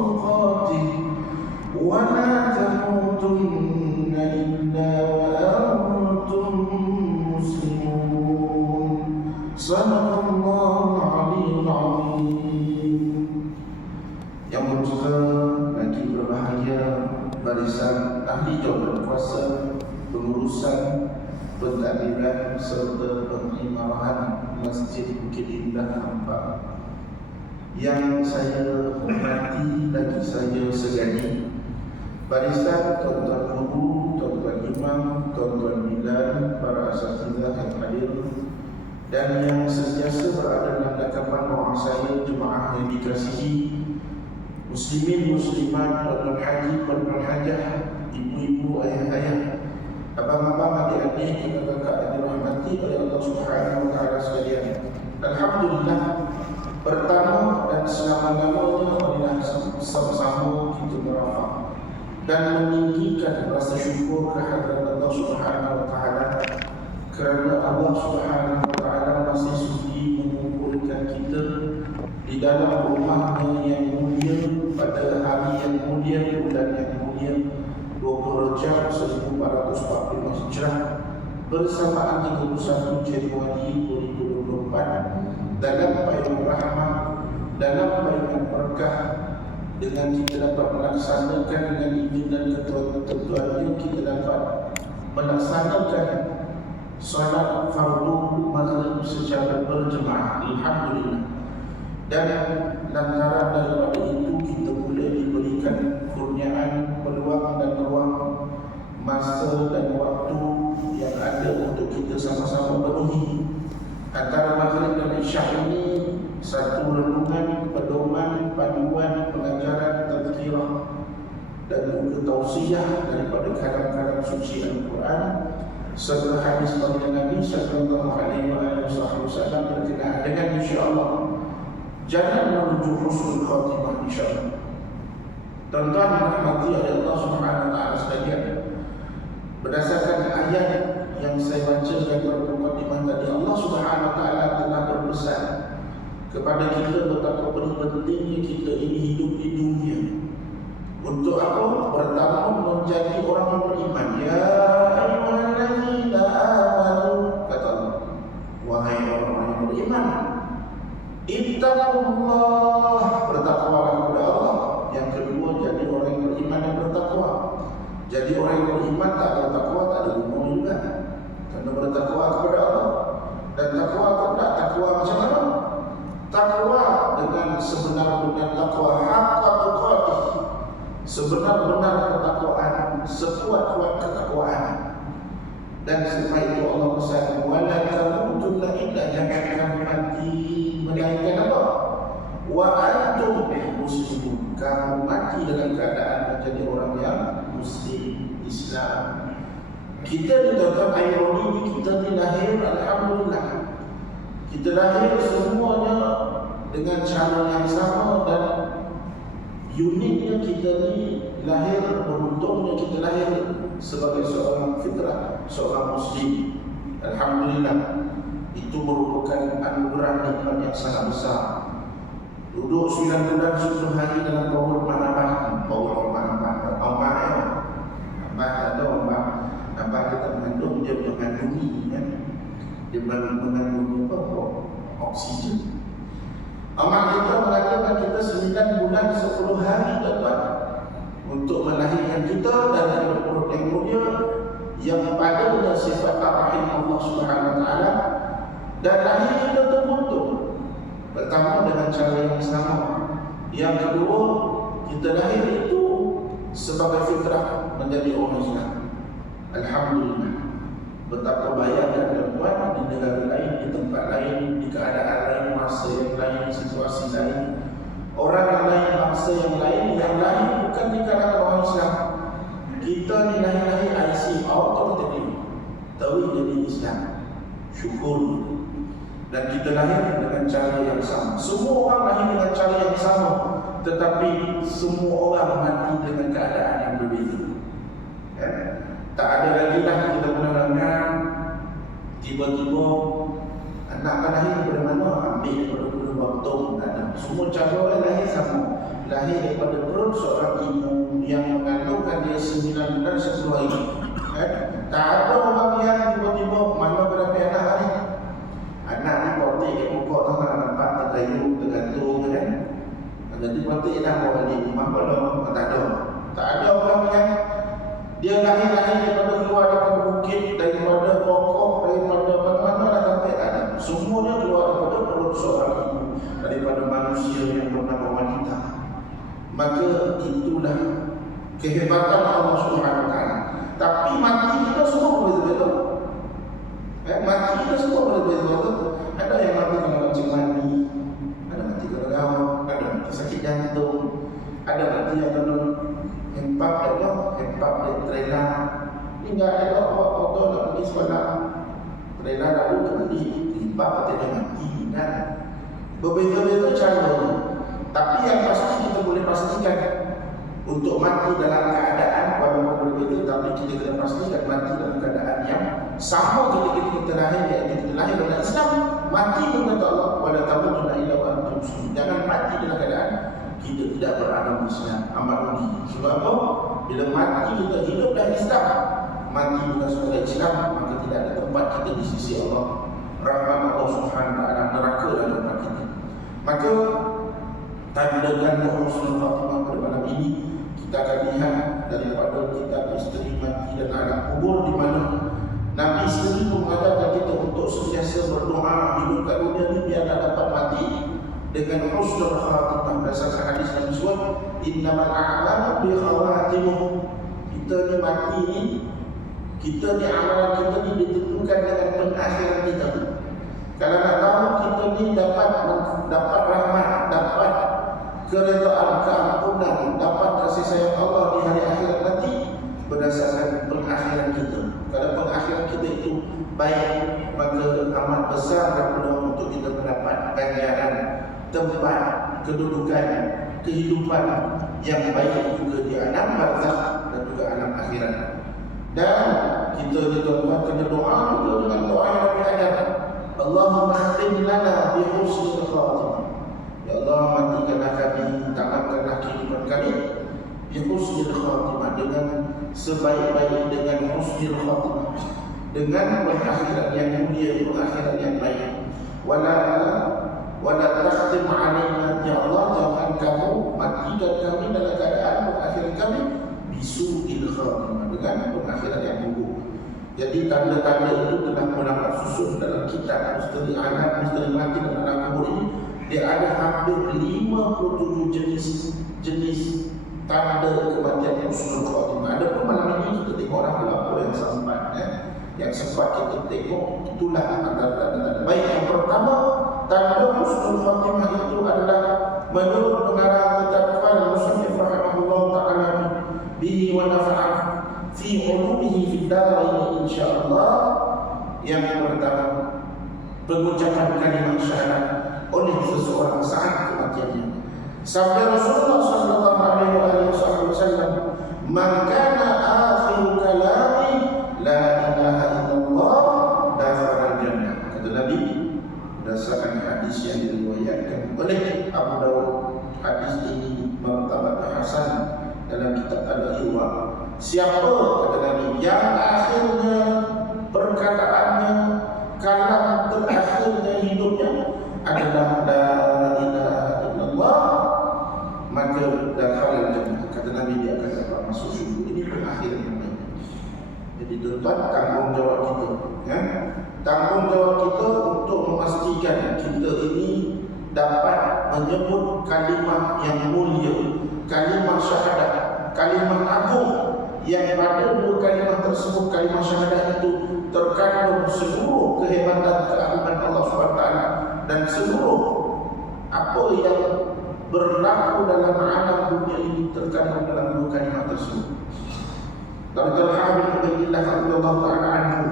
تقاته ولا تموتن إلا وأنتم مسلمون. صدق الله العلي العظيم. Yang bermuka nanti berbahagia barisan ahli jawatan kuasa, pengurusan, pentadbiran serta pengimarahan Masjid Bukit Indah Ampang. Yang saya hormati lagi saya segani barisan tuan-tuan guru, tuan-tuan imam, tuan-tuan bidan, para asatidzah yang hadir dan yang sentiasa berada dalam dakapan doa saya, jemaah yang dikasihi, muslimin, muslimat, tuan-tuan haji, tuan-tuan hajah, ibu-ibu, ayah-ayah, abang-abang, adik-adik, kakak-kakak yang dirahmati oleh Allah Subhanahu wa taala sekalian. Alhamdulillah, pertama dan selama-lamanya marilah sama-sama kita merafak dan meninggikan rasa syukur kehadirat Allah Subhanahu wa taala kerana Allah Subhanahu wa taala masih sudi mengumpulkan kita di dalam rumahnya yang mulia pada hari yang mulia, bulan yang mulia 20 Rejab 1445 Hijrah bersamaan 31 Januari 2024 dalam payung rahmat, dalam payung berkah, dengan kita dapat melaksanakan dengan izin dan ketentuannya kita dapat melaksanakan salat fardu maghrib secara berjemaah. Alhamdulillah. Dan lantaran daripada itu kita boleh diberikan kurniaan, peluang dan ruang, masa dan waktu yang ada untuk kita sama-sama penuhi antara maghrib dan isyak ini satu renungan, pedoman, panduan, pengajaran, tazkirah dan juga tausiah daripada kalam-kalam suci Al-Quran serta hadis baginda Nabi sallallahu alaihi wasallam berkenaan dengan insya-Allah jalan menuju husnul khatimah insya-Allah. Tuan-tuan rahmati oleh Allah Subhanahu wa taala sekalian, berdasarkan ayat yang saya bacakan pada mukadimah tadi, Allah Subhanahu wa taala telah berpesan kepada kita betapa pentingnya kita ini hidup di dunia. Untuk apa? Pertama, menjadi orang yang beriman. Ya ayyuhallazina amanu, kata Allah, wahai orang-orang yang beriman, ittaqullah, bertakwalah kepada Allah. Yang kedua, jadi orang yang beriman yang bertakwa. Jadi orang yang beriman tak ada takwa, tak ada gunanya juga. Karena bertakwa kepada Allah. Dan takwa kepada takwa macam mana? Takwa dengan sebenar-benar takwa, haqqa tuqatih, sebenar-benar ketakwaan, sekuat-kuat ketakwaan. Dan selain itu Allah pesan, wala tamutunna illa, jangan kamu mati melainkan apa? Wa antum muslimun, kamu mati dalam keadaan menjadi orang yang muslim, Islam. Kita di dalam ironi ini, kita dilahir alhamdulillah. Kita lahir semuanya dengan cara yang sama dan uniknya kita ni lahir, beruntungnya kita lahir sebagai seorang fitrah, seorang muslim. Alhamdulillah, itu merupakan anugerah nikmat yang sangat besar. Duduk 9 bulan 10 hari dalam bawah manabah, Abah kita mengandung, dia mengandungi kan? Dia mengandungi apa? Oksigen. Amat kita mengatakan kita 9 bulan 10 hari dapat untuk melahirkan kita dari perut yang mulia yang padanya sifat ar-Rahim Allah Subhanahu wa taala, dan lahir kita terbentuk pertama dengan cara yang sama. Yang kedua, kita lahir itu sebagai fitrah menjadi orang Islam. Alhamdulillah. Betapa bayangkan tuan-tuan, di negara lain, di tempat lain, di keadaan lain, masa yang lain, situasi lain, orang yang lain, bangsa yang lain bukan di kalangan orang Islam. Kita ni lahir IC, automatik tahu jadi Islam. Syukur. Dan kita lahir dengan cara yang sama. Semua orang lahir dengan cara yang sama, tetapi semua orang mati dengan keadaan yang berbeza. Ya? Tak ada lagi lah kita pernah dengar tiba-tiba anak kan lahir daripada mana, ambil daripada waktu. Tak ada. Semua cara orang lahir sama. lahir daripada perut seorang ibu yang mengandungkan dia 9 bulan 10 hari. Tak ada orang yang tiba-tiba mana berapa anak ni. Anak ni potik kat pokok tu nak nampak tergayung, tergantung kan. Jadi potik dah bawa balik rumah belum? Tak ada. Tak ada orang yang dia lahir-lahir daripada keluar daripada bukit, daripada pokok, daripada mana-mana dah sampai, tak ada. Semuanya keluar daripada perut seorang ibu, daripada manusia yang bernama wanita. Maka itulah kehebatan Allah Subhanahu Wa Taala. Tapi mati kita semua berbeza-beza. Mati kita semua berbeza-beza. Ada yang mati kerana kencing mani, ada mati kerana gawat, ada mati sakit jantung, ada mati yang kena hempap dari trailer. Hingga ada orang nak pergi sekolah, trailer lalu kembali hempap atau dia mati. Dan berbeza-beza cara. Tapi yang pasti kita boleh pastikan untuk mati dalam keadaan walaupun berbeza, tapi kita kena pastikan mati dalam keadaan yang sama ketika kita lahir, iaitu kita lahir dalam Islam. Mati pun kata Allah, wala tamutunna illa wa antum muslimun. Jangan mati dalam keadaan kita tidak beragama Islam. Amat rugi. Sebab apa? Bila mati kita hidup dalam Islam, mati bukan sebagai Islam, maka tidak ada tempat kita di sisi Allah. Rahmat Allah Subhanahu Wa Taala, neraka dalam tempat kita. Maka tanda-tanda husnul khatimah pada malam ini kita akan lihat daripada kitab Misteri Mati dan Alam Kubur, di mana Nabi sendiri mengajarkan kita untuk sentiasa berdoa hidup kat dunia ini biar dapat mati dengan husnul khatimah. Berdasarkan hadis Nabi SAW, innamal a'malu bi khawatimih. Kita ni mati ni, kita ni amalan kita ni ditentukan dengan pengakhiran kita. Kalau nak tahu kita ni dapat rahmat, dapat keredaan, keampunan, dapat kasih sayang Allah di hari akhirat nanti berdasarkan pengakhiran kita. Kalau pengakhiran kita itu baik, maka amat besar dan peluang untuk kita mendapat ganjaran, tempat, kedudukan, kehidupan yang baik juga di alam barzakh dan juga alam akhirat. Dan kita juga kena doa juga dengan doa yang Nabi ajar. Allahumma khtim lana bi husnil khatimah. Ya Allah, matikanlah kami, tamatkanlah kehidupan kami bi husnil khatimah, dengan sebaik-baik, dengan husnil khatimah, dengan pengakhiran yang mulia, pengakhiran yang baik. Wala takhtim alaina, ya Allah, jangan kamu matikan kami dalam keadaan pengakhiran kami bisu'il khatimah, dengan pengakhiran yang buruk. Jadi tanda-tanda itu telah mendapat susun dalam kitab Misteri Alam, Misteri Mati dan Alam Kubur ini. Dia ada hampir 57 jenis tanda kematian husnul khatimah. Ada pun malam ini kita tengok orang pelapor yang sempat, yang sempat kita tengok, itulah tanda-tanda. Baik, yang pertama, tanda husnul khatimah itu adalah menurut pengarang kitab Al-Musannif rahimahullah ta'ala bihi wa nafa'ah fi ulumihi fi darain insyaallah. Yang pertama, pengucapan kalimat syahadat oleh seseorang saat kematiannya. Sabda Rasulullah sallallahu alaihi wasallam, "Man kana akhiru kalami la ilaha illallah dakhala jannah." Kata Nabi berdasarkan hadis yang diriwayatkan oleh Abu Dawud. Hadis ini martabat hasan dalam kitab Al-Irwa. Siapa, kata Nabi, yang akhirnya perkataannya, kalam terakhirnya hidupnya adalah la ilaha illallah, maka dakhala jannah. Kata Nabi, dia akan dapat masuk syurga. Ini pengakhiran yang baik. Jadi tuan-tuan, tanggungjawab kita, tanggungjawab kita untuk memastikan kita ini dapat menyebut kalimah yang mulia, kalimah syahadat, kalimah agung, yang pada dua kalimah tersebut, kalimah syahadat itu terkandung seluruh kehebatan keagungan Allah SWT dan seluruh apa yang berlaku dalam alam dunia ini terkandung dalam dua kalimah tersebut. Dari Talhah bin Ubaidillah radhiyallahu ta'ala anhu,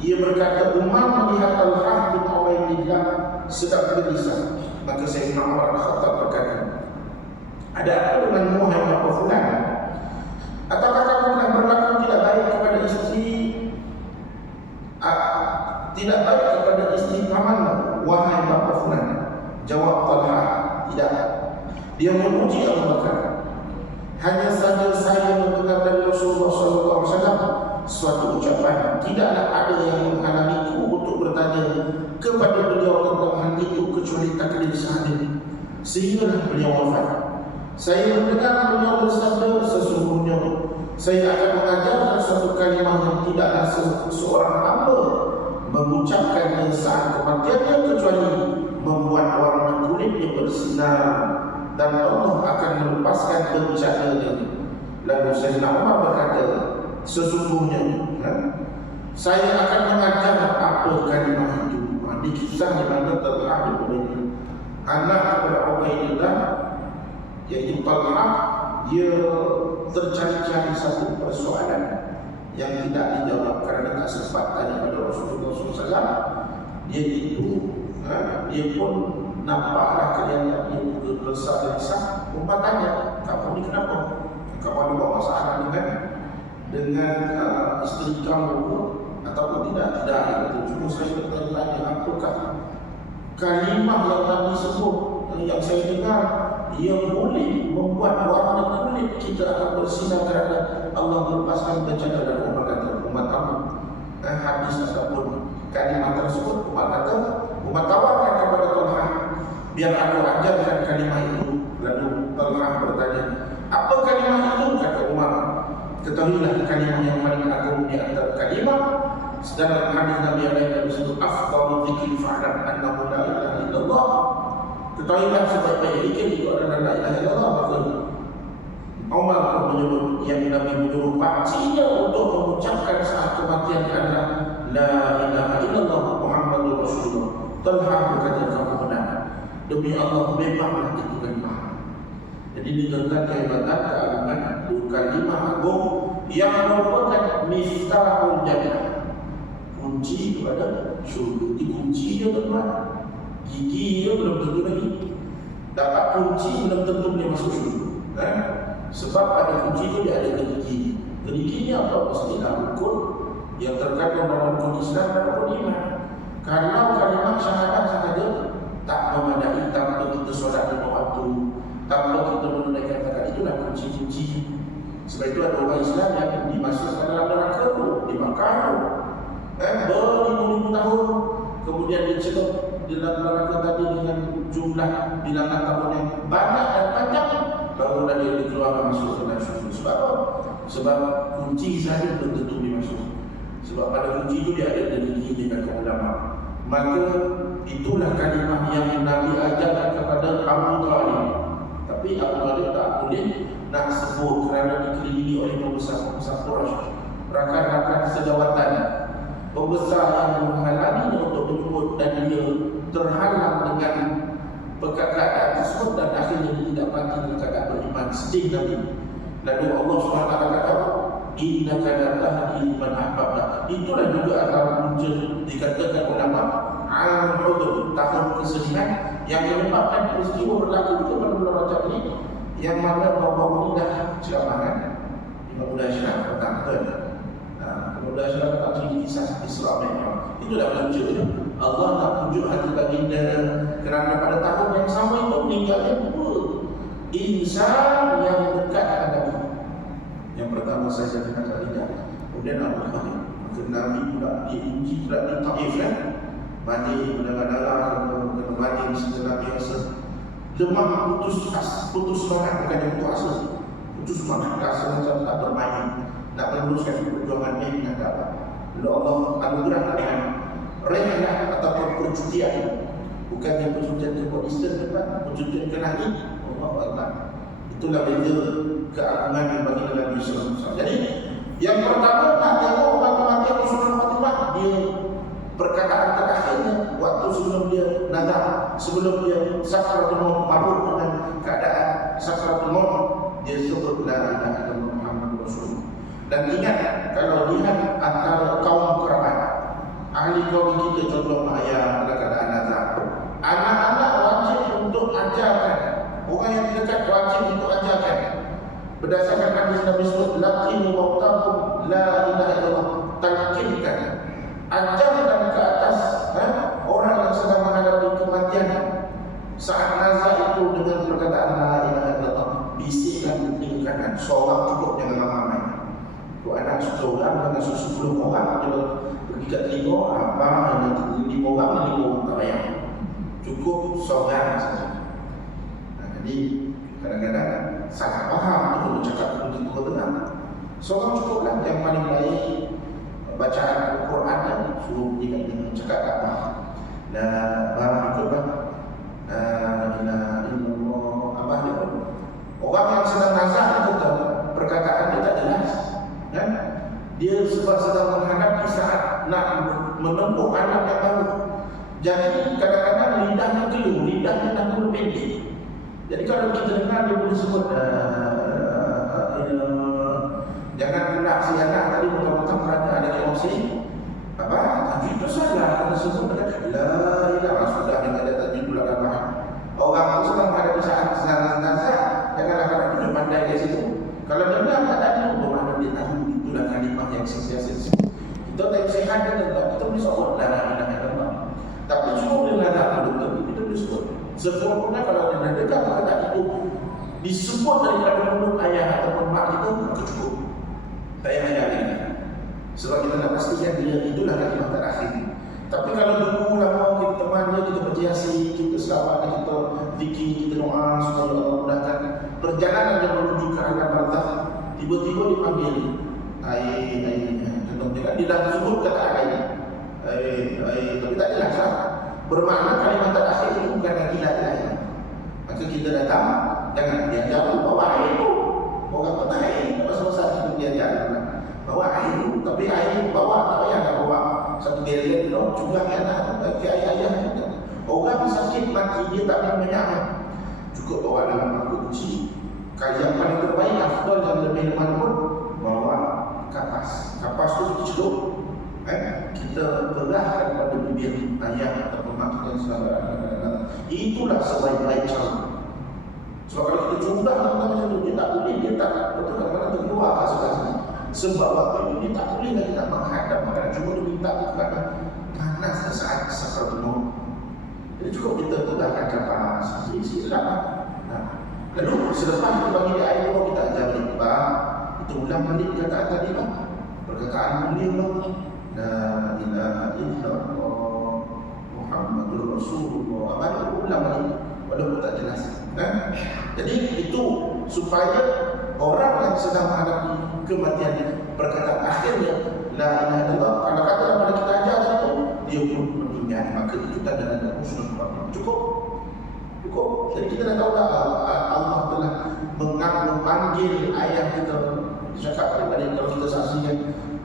ia berkata, Umar melihat Talhah bin Ubaidillah sedang gelisah. Maka Sayyidina Umar Al-Khattab berkata, ada apa dengan wahai Bapak Fulan? Ataukah kamu telah berlaku tidak baik kepada istri, tidak baik kepada istri pamanmu, wahai Bapak Fulan? Jawab Talhah, tidak. Dia memuji Abu Bakar. Hanya saja saya mendengar dari Rasulullah SAW suatu ucapan, tidaklah ada yang menghalangiku untuk bertanya kepada beliau tentang hal itu kecuali takdir sahaja. Sehinggalah beliau wafat. Saya mendengar beliau bersabda, sesungguhnya saya akan mengajarkan suatu kalimah yang tidaklah seorang hamba mengucapkannya saat kematiannya kecuali membuat warna kulitnya bersinar dan Allah akan melepaskan bencananya. Lalu Sayyidina Umar berkata, sesungguhnya saya akan mengajar apa kalimah itu. Di kisah di mana Talha bin anak kepada Ubaidillah, yaitu Talha, dia tercari-cari satu persoalan yang tidak dijawab kerana tak sempat tanya pada Rasulullah SAW. Dia pun nampaklah kelihatan dia muka resah dan risau. Umar tanya, kamu ni kenapa? Kamu ada buat masalah dengan isteri kamu ataupun tidak? Tidak. Cuma saya bertanya, apakah kalimah yang Nabi sebut yang saya dengar yang boleh membuat warna kulit kita akan bersinar kerana Allah melepaskan bencana. Dan Umar kata, Umar tahu hadis ataupun kalimah tersebut. Umar tawarkan kepada Talha, biar aku ajarkan kalimah itu. Lalu Talha bertanya, apa kalimah itu? Kata Umar, ketahuilah kalimah yang paling agung di antara kalimah. Sedangkan hadis Nabi yang lain disebut afdalu dzikri fa'lam annahu la ilaha illallah. Ketahuilah sebaik-baik zikir itu adalah la ilaha illallah. Maka Umar pun menyebut yang Nabi menyuruh pancinya untuk mengucapkan saat kematian adalah la ilaha illallah Muhammadur Rasulullah. Talha berkata, kamu benar. Demi Allah, memanglah itu kalimah. Jadi ditentukan kehebatan keagungan kalimah agung yang merupakan miftahul jannah, kunci kepada syurga. Dikunci dia tuan, gigi dia belum tentu lagi dapat kunci, belum tentu dia masuk syurga. Sebab pada kunci itu dia ada gigi. Gigi apa? Mestilah rukun yang terkait dalam rukun Islam dan rukun iman. Kalau kalimah syahadat sahaja tak memadai, tak perlu kita solat lima waktu, tak perlu kita menunaikan zakat, itulah kunci-kunci. Sebab itu ada orang Islam yang dimasukkan dalam neraka di Makkah beribu-ribu tahun, kemudian dicelup di dalam neraka tadi dengan jumlah bilangan tahun yang banyak dan panjang, baru dia dikeluarkan masuk ke dalam syurga. Sebab apa? Sebab kunci saja belum tentu dimasuk. Sebab pada kunci itu dia ada gigi di kata ulama. Maka itulah kalimah yang Nabi ajarkan kepada Abu Talib. Tapi Abu Talib tak boleh nak sebut kerana dikelilingi oleh pembesar-pembesar Quraisy, rakan-rakan sejawatan, pembesar yang menghalanginya untuk menyebut, dan dia terhalang dengan perkataan tersebut dan akhirnya dia tidak mati dalam keadaan beriman. Sedih Nabi. Lalu Allah SWT kata, innaka la tahdi man ahbabta. Itulah juga antara punca dikatakan ulama al-hudud, tahun kesedihan yang menyebabkan peristiwa berlaku itu pada bulan Rajab ini, yang mana bahawa ini dah ceramahan Imam Muda Ashraf kata, Muda Ashraf kata kisah Isra Mi'raj. Itulah punca itu. Allah nak pujuk hati baginda kerana pada tahun yang sama itu meninggalnya dua insan yang dekat dengan Nabi. Yang pertama saya dengan Khadijah, kemudian Abu Bakar. Maka Nabi pula diuji pula di Taif kan, mandi berdarah-darah, kena mandi setelah biasa, lemah, putus semangat, bukan putus asa, putus semangat, rasa macam tak bermain, nak meneruskan perjuangan ini dengan Allah. Lalu Allah anugerah dengan rehlah ataupun percutian, bukannya percutian ke Pakistan depan, percutian ke langit. Allah. Itulah beza keagungan bagi Nabi SAW. Jadi yang pertama nak tengok orang kematian Rasulullah Fatimah, dia perkataan terakhirnya waktu sebelum dia nazar, sebelum dia sakratul maut, mabuk dengan keadaan sakratul maut, dia sebut la ilaha illallah Muhammadur Rasulullah. Dan ingat, kalau lihat antara kaum kerabat, ahli kaum kita, contoh ayah dalam keadaan nazar, anak-anak wajib untuk ajarkan, orang yang dekat wajib untuk ajarkan. Berdasarkan hadis Nabi SAW, laqinu waqtakum la ilaha illallah, talqinkan, ajarkan ke atas orang yang sedang menghadapi kematian saat nazar itu dengan perkataan la ilaha seorang cukup, jangan ramai-ramai. Kalau anak 10 orang dengan 10 orang, kalau pergi kat telinga, abang yang 5 orang tak payah. Cukup seorang saja. Jadi kadang-kadang salah faham tu kalau cakap begitu dengar. Seorang cukuplah, yang paling baik bacaan Al-Quran dan suruh dia cakap apa. Nah, barang ikutlah. Abah dia pun orang yang sedang nazar itu perkataan dia tak jelas, kan? Dia sedang menghadapi saat nak menempuh anak yang baru. Jadi kadang-kadang lidahnya keluh, lidahnya nak keluh pendek. Jadi kalau kita dengar dia boleh sebut jangan pula si anak tadi mentang-mentang kerana ada emosi apa? Tajwid itu salah, kena sebut dengan la ilaha sudah dengan ada tajwid pula dalam. Orang itu sedang menghadapi saat nazar, janganlah kalau dia pandai dari situ. Kalau dengar tak tadi, bermakna dia tahu itulah kalimah yang sensiasi. Kita tak sihat dan kita boleh sebut la ilaha illallah. Tapi cuma boleh nazar betul kita boleh sebut. Sempurna kalau dia dengar kata itu disebut daripada mulut ayah ataupun mak kita, maka cukup. Tak payah banyak lagi. Sebab kita nak pastikan dia itulah kalimah terakhir. Tapi kalau dulu lama kita teman dia, kita berjasi, kita selawat, kita zikir, kita doa supaya Allah mudahkan perjalanan dia menuju ke alam barzakh, tiba-tiba dipanggil air. Contohnya dia dah sebut kata air, tapi tak jelas lah. Bermakna kalimah terakhir itu bukan lagi la ilaha illallah. Maka kita datang, jangan dia jauh bawa air tu. Orang kata air, masa-masa kita dia bawa air tu, tapi air bawa tak payah nak bawa satu gelen tu, juga anak bagi ayah-ayah kita. Orang sakit mati dia tak boleh menyamar, cukup bawa dalam mangkuk kecil. Kalau yang paling terbaik, afdal dan lebih manfaat, bawa kapas. Kapas tu dicelup, kita perahkan pada bibir ayah atau mak kita selama. Itulah sebaik-baik cara. Sebab kalau kita cuba macam tu, dia tak boleh, dia tak betul kadang-kadang terkeluar kasar-kasar. Sebab waktu itu dia tak boleh lagi nak menghadap makanan. Cuma dia minta kerana panas saat sakaratul maut. Jadi cukup kita tegakkan kapas, silap. Lalu selepas kita bagi dia air, kita ajar balik bang, kita ulang balik perkataan tadi bang. Perkataan mulia bang. La ilaha illallah Muhammadur Rasulullah. Abang ulang balik walaupun tak jelas. Jadi itu supaya orang yang sedang menghadapi kematian, perkataan akhirnya la ilaha illallah, kalau kata pada kita ajar itu, dia pun mengingat, maka itu tanda-tanda husnul khatimah. Cukup. Jadi kita dah tahu dah Allah telah memanggil ayah kita. Cakap daripada kalau kita saksikan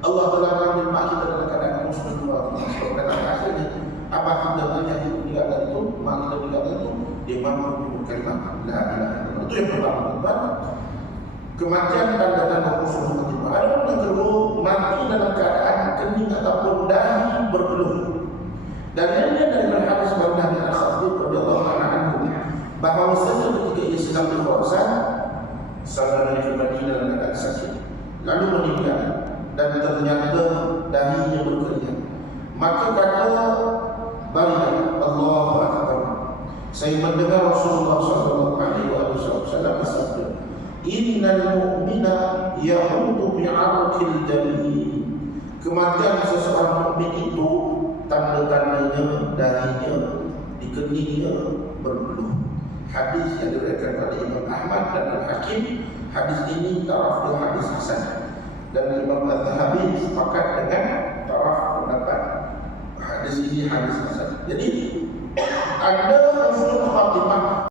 Allah telah memanggil mak kita dalam keadaan husnul khatimah. Sebab perkataan akhirnya abah kita yang meninggalkan itu, mak kita meninggalkan itu, dia mampu menyebut kalimah la ilaha illallah. Itu yang pertama. Kematian tanda-tanda husnul khatimah. Ada orang yang kedua mati dalam keadaan kening ataupun dahi berpeluh. Dan ini dari hadis Bardah bin Al-Khatib radhiyallahu anhu bahawa ketika ia sedang di Khurasan, saudara dari Madinah dalam keadaan sakit, lalu meninggal dan ternyata dahinya berkeringat. Maka kata Bardah, Allahu Akbar, saya mendengar Rasulullah SAW bersabda, Innal mu'mina yahudu bi'arqil jabih. Kematian seseorang mukmin itu tanda-tandanya darinya di keningnya berpeluh. Hadis yang diriwayatkan oleh Imam Ahmad dan Al-Hakim. Hadis ini taraf dengan hadis hasan, dan Imam Az-Zahabi sepakat dengan taraf pendapat hadis ini hadis hasan. Jadi ada husnul khatimah